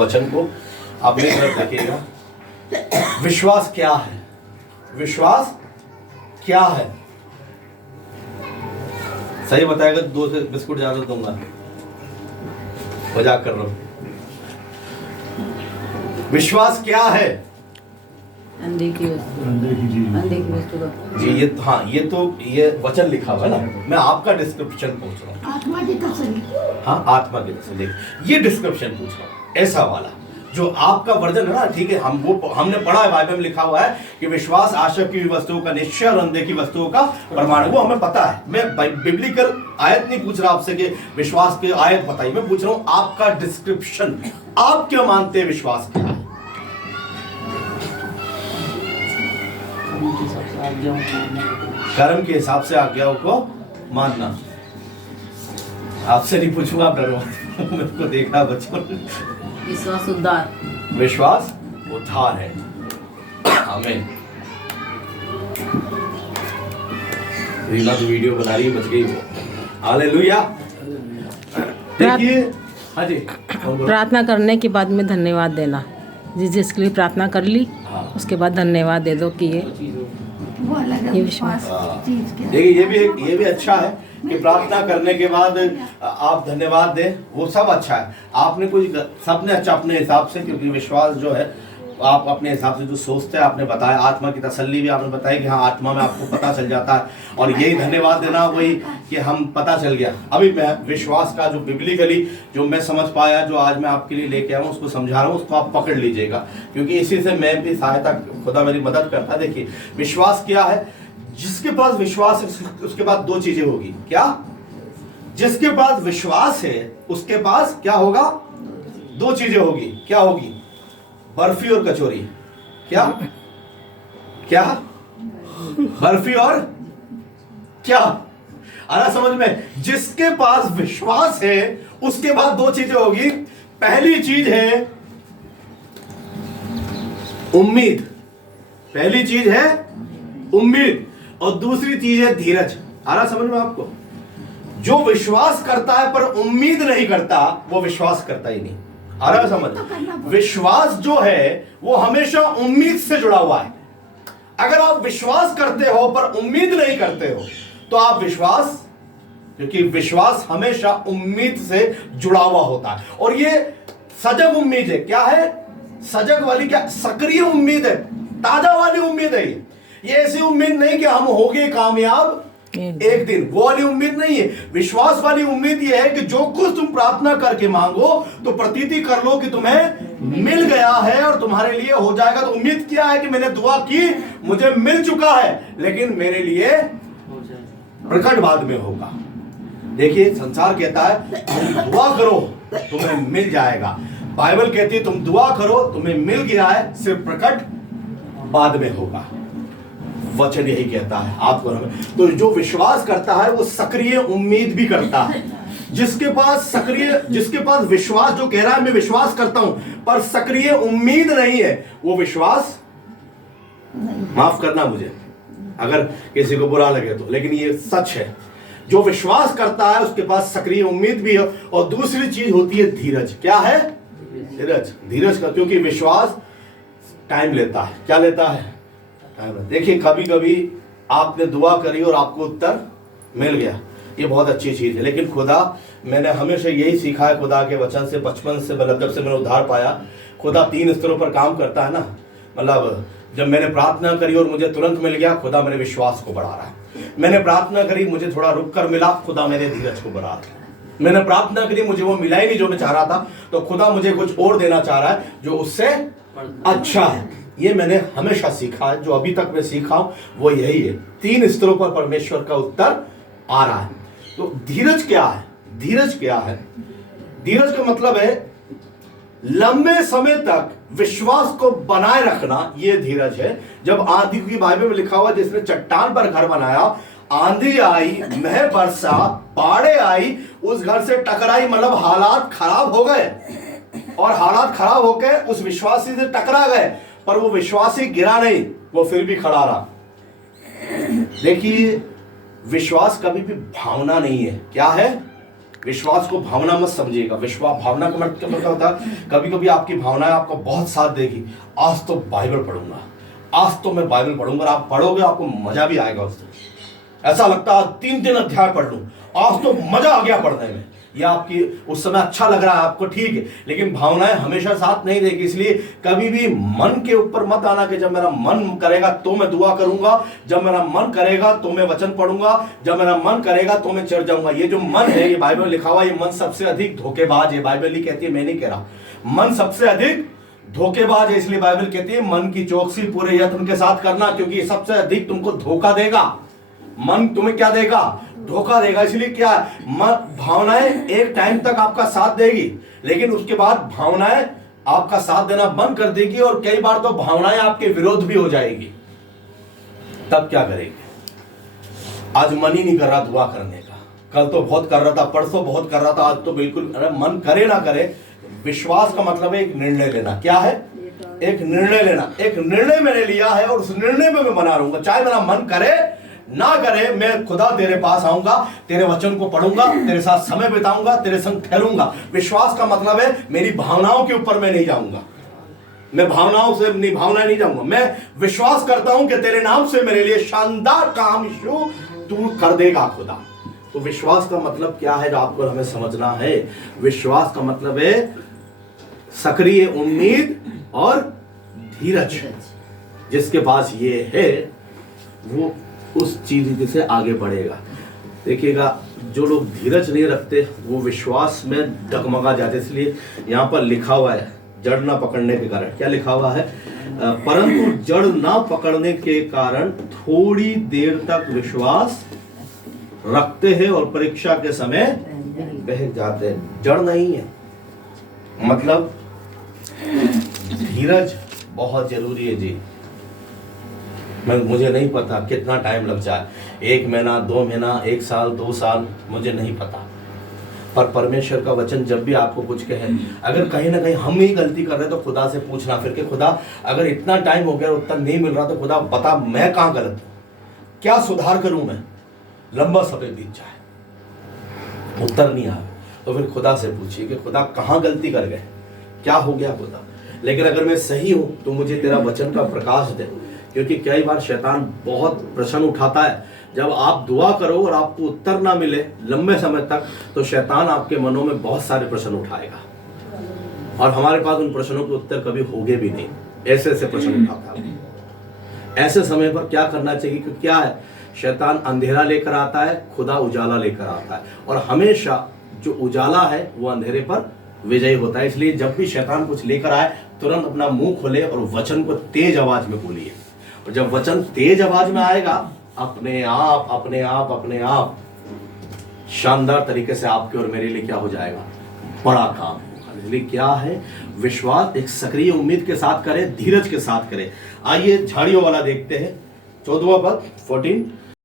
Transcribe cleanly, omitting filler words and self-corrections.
वचन को अपनी तरफ रखिएगा। विश्वास क्या है? विश्वास क्या है? सही बताएगा तो 2 से बिस्कुट ज्यादा दूंगा, मजाक कर रहा हूं। विश्वास क्या है? अनदेखी वस्तु का जी ये हाँ, ये वचन लिखा हुआ है ना, मैं आपका डिस्क्रिप्शन पूछ रहा हूँ। आत्मा की तसल्ली। हाँ, आत्मा की तसल्ली, ये डिस्क्रिप्शन पूछ रहा हूँ, ऐसा वाला जो आपका वर्जन है ना। ठीक है, हमने पढ़ा है, बाइबल में लिखा हुआ है कि विश्वास आशा की वस्तुओं का निश्चय और अनदेखी वस्तुओं का प्रमाण, वो हमें पता है। मैं बिब्लिकल आयत नहीं पूछ रहा आपसे कि विश्वास की आयत बताइए, मैं पूछ रहा हूँ आपका डिस्क्रिप्शन। आप क्या मानते हैं विश्वास क्या है? कर्म के हिसाब से आज्ञाओं को मानना। आपसे नहीं पूछूंगा, आप डरो मेरे को देखा बच्चों। विश्वास उद्धार, विश्वास उद्धार है। आमीन। रीना तो वीडियो बना रही है, बच गई वो। हालेलुया। देखिए, हाँ जी, प्रार्थना करने के बाद में धन्यवाद देना। जिसके लिए प्रार्थना कर ली, हाँ। उसके बाद धन्यवाद दे दो कि ये वो अलग है ये विश्वास चीज क्या है। देखिए ये भी अच्छा है कि प्रार्थना करने के बाद आप धन्यवाद दें, वो सब अच्छा है। आपने कुछ सबने अच्छा अपने हिसाब से, क्योंकि विश्वास जो है आप अपने हिसाब से जो सोचते हैं, आपने बताया। आत्मा की तसल्ली भी आपने बताया कि हाँ, आत्मा में आपको पता चल जाता है, और यही धन्यवाद देना वही कि हम पता चल गया। अभी मैं विश्वास का जो बिब्लिकली जो मैं समझ पाया, जो आज मैं आपके लिए लेके आया हूँ, उसको समझा रहा हूँ, उसको आप पकड़ लीजिएगा, क्योंकि इसी से मैं भी सहायता, खुदा मेरी मदद करता है। देखिए विश्वास क्या है? जिसके पास विश्वास है उसके पास 2 चीजें होगी। क्या? जिसके पास विश्वास है उसके पास क्या होगा? 2 चीजें होगी। क्या होगी? बर्फी और कचौरी। क्या? क्या? बर्फी और क्या? आ रहा समझ में? जिसके पास विश्वास है उसके बाद 2 चीजें होगी। पहली चीज है उम्मीद। पहली चीज है उम्मीद, और दूसरी चीज है धीरज। आ रहा समझ में आपको? जो विश्वास करता है पर उम्मीद नहीं करता, वो विश्वास करता ही नहीं। आ रहा समझ? विश्वास जो है वो हमेशा उम्मीद से जुड़ा हुआ है। अगर आप विश्वास करते हो पर उम्मीद नहीं करते हो, तो आप विश्वास, क्योंकि विश्वास हमेशा उम्मीद से जुड़ा हुआ होता है, और ये सजग उम्मीद है। क्या है? सजग वाली, क्या? सक्रिय उम्मीद है, ताजा वाली उम्मीद है। ये ऐसी उम्मीद नहीं कि हम हो गए कामयाब एक दिन, वो वाली उम्मीद नहीं है। विश्वास वाली उम्मीद ये है कि जो कुछ तुम प्रार्थना करके मांगो तो प्रतीति कर लो कि तुम्हें मिल गया है और तुम्हारे लिए हो जाएगा। तो उम्मीद क्या है कि मैंने दुआ की, मुझे मिल चुका है, लेकिन मेरे लिए प्रकट बाद में होगा। देखिए संसार कहता है तुम दुआ करो तुम्हें मिल जाएगा, बाइबल कहती है तुम दुआ करो तुम्हें मिल गया है, सिर्फ प्रकट बाद में होगा। वचन यही कहता है आपको हमें। तो जो विश्वास करता है वो सक्रिय उम्मीद भी करता है। जिसके पास विश्वास, जो कह रहा है मैं विश्वास करता हूं पर सक्रिय उम्मीद नहीं है, वो विश्वास, माफ करना मुझे अगर किसी को बुरा लगे तो, लेकिन ये सच है। जो विश्वास करता है उसके पास सक्रिय उम्मीद भी है, और दूसरी चीज होती है धीरज। क्या है? धीरज का, क्योंकि विश्वास टाइम लेता है। क्या लेता है? देखिए कभी कभी आपने दुआ करी और आपको उत्तर मिल गया, ये बहुत अच्छी चीज है। लेकिन खुदा, मैंने हमेशा यही सीखा है खुदा के वचन से, बचपन से, मतलब जब से मैंने उद्धार पाया, खुदा 3 स्तरों पर काम करता है ना। मतलब जब मैंने प्रार्थना करी और मुझे तुरंत मिल गया, खुदा मेरे विश्वास को बढ़ा रहा है। मैंने प्रार्थना करी, मुझे थोड़ा रुक कर मिला, खुदा मेरे धीरज को बढ़ा रहा है। मैंने प्रार्थना करी, मुझे वो मिला ही नहीं जो मैं चाह रहा था, तो खुदा मुझे कुछ और देना चाह रहा है जो उससे अच्छा है। ये मैंने हमेशा सीखा है, जो अभी तक मैं सीखा हूं वो यही है। 3 स्तरों पर परमेश्वर का उत्तर आ रहा है। तो धीरज क्या है? धीरज क्या है? धीरज का मतलब है लंबे समय तक विश्वास को बनाए रखना, ये धीरज है। जब आंधी, की बाइबल में लिखा हुआ जिसने चट्टान पर घर बनाया, आंधी आई, मेह बरसा, बाढ़े आई, उस घर से टकराई, मतलब हालात खराब हो गए, और हालात खराब होकर उस विश्वासी से टकरा गए, पर वो विश्वासी गिरा नहीं, वो फिर भी खड़ा रहा। देखिए विश्वास कभी भी भावना नहीं है। क्या है? विश्वास को भावना मत समझिएगा। विश्वास भावना का मतलब क्या होता है, कभी कभी आपकी भावनाएं आपको बहुत साथ देगी, आज तो बाइबल पढ़ूंगा, आज तो मैं बाइबल पढ़ूंगा, और आप पढ़ोगे आपको मजा भी आएगा उस दिन। ऐसा लगता है 3 अध्याय पढ़ लूं, आज तो मजा आ गया पढ़ने में। यह आपकी उस समय अच्छा लग रहा है आपको, ठीक है, लेकिन भावनाएं हमेशा साथ नहीं देगी। इसलिए कभी भी मन के ऊपर मत आना कि जब मेरा मन करेगा तो मैं दुआ करूंगा, जब मेरा मन करेगा तो मैं वचन पढ़ूंगा, जब मेरा मन करेगा तो मैं चढ़ जाऊंगा। ये जो मन है, ये बाइबल में लिखा हुआ, ये मन सबसे अधिक धोखेबाज है। बाइबल ही कहती है, मैं नहीं कह रहा, मन सबसे अधिक धोखेबाज है। इसलिए बाइबल कहती है मन की चौकसी पूरे यत्न के साथ करना, क्योंकि सबसे अधिक तुमको धोखा देगा। मन तुम्हें क्या देगा? धोखा देगा। इसलिए क्या, भावनाएं एक टाइम तक आपका साथ देगी, लेकिन उसके बाद भावनाएं आपका साथ देना बंद कर देगी, और कई बार तो भावनाएं आपके विरोध भी हो जाएगी। तब क्या करेंगे? आज मन ही नहीं कर रहा दुआ करने का, कल तो बहुत कर रहा था, परसों बहुत कर रहा था, आज तो बिल्कुल। अरे मन करे ना करे, विश्वास का मतलब है एक निर्णय लेना। क्या है? एक निर्णय लेना। एक निर्णय मैंने लिया है और उस निर्णय में मैं बना रहूंगा, चाहे मेरा मन करे ना करे। मैं खुदा तेरे पास आऊंगा, तेरे वचन को पढ़ूंगा, तेरे साथ समय बिताऊंगा, तेरे संग ठहरूंगा। विश्वास का मतलब है मेरी भावनाओं के ऊपर मैं नहीं जाऊंगा, मैं भावनाओं से नहीं, भावना नहीं जाऊंगा। मैं विश्वास करता हूं कि तेरे नाम से मेरे लिए शानदार काम यीशु तू कर देगा खुदा। तो विश्वास का मतलब क्या है जो आपको हमें समझना है? विश्वास का मतलब है सक्रिय उम्मीद और धीरज। जिसके पास ये है वो उस चीज से आगे बढ़ेगा। देखिएगा, जो लोग धीरज नहीं रखते वो विश्वास में डगमगा जाते। इसलिए यहाँ पर लिखा हुआ है, जड़ ना पकड़ने के कारण। क्या लिखा हुआ है? परंतु जड़ ना पकड़ने के कारण थोड़ी देर तक विश्वास रखते हैं और परीक्षा के समय बह जाते हैं। जड़ नहीं है, मतलब धीरज बहुत जरूरी है जी। मुझे नहीं पता कितना टाइम लग जाए, 1 महीना, 2 महीना, 1 साल, 2 साल, मुझे नहीं पता। पर परमेश्वर का वचन जब भी आपको कुछ कहे, अगर कहीं ना कहीं हम ही गलती कर रहे हैं तो खुदा से पूछना फिर कि खुदा अगर इतना टाइम हो गया उत्तर नहीं मिल रहा तो खुदा बता मैं कहाँ गलत हूँ, क्या सुधार करूँ मैं। लंबा समय बीत जाए, उत्तर नहीं आया तो फिर खुदा से पूछिए कि खुदा कहाँ गलती कर गए, क्या हो गया खुदा। लेकिन अगर मैं सही हूँ तो मुझे तेरा वचन का प्रकाश दे, क्योंकि कई बार शैतान बहुत प्रश्न उठाता है। जब आप दुआ करो और आपको उत्तर ना मिले लंबे समय तक, तो शैतान आपके मनों में बहुत सारे प्रश्न उठाएगा, और हमारे पास उन प्रश्नों के उत्तर कभी होंगे भी नहीं। ऐसे ऐसे प्रश्न उठाता है। ऐसे समय पर क्या करना चाहिए? कि क्या है, शैतान अंधेरा लेकर आता है, खुदा उजाला लेकर आता है, और हमेशा जो उजाला है वो अंधेरे पर विजयी होता है। इसलिए जब भी शैतान कुछ लेकर आए तुरंत अपना मुंह खोले और वचन को तेज आवाज में बोलिए। और जब वचन तेज आवाज में आएगा, अपने आप शानदार तरीके से आपके और मेरे लिए क्या हो जाएगा? बड़ा काम होगा। इसलिए क्या है, विश्वास एक सक्रिय उम्मीद के साथ करे, धीरज के साथ करे। आइए झाड़ियों वाला देखते हैं, 14वां पद 14।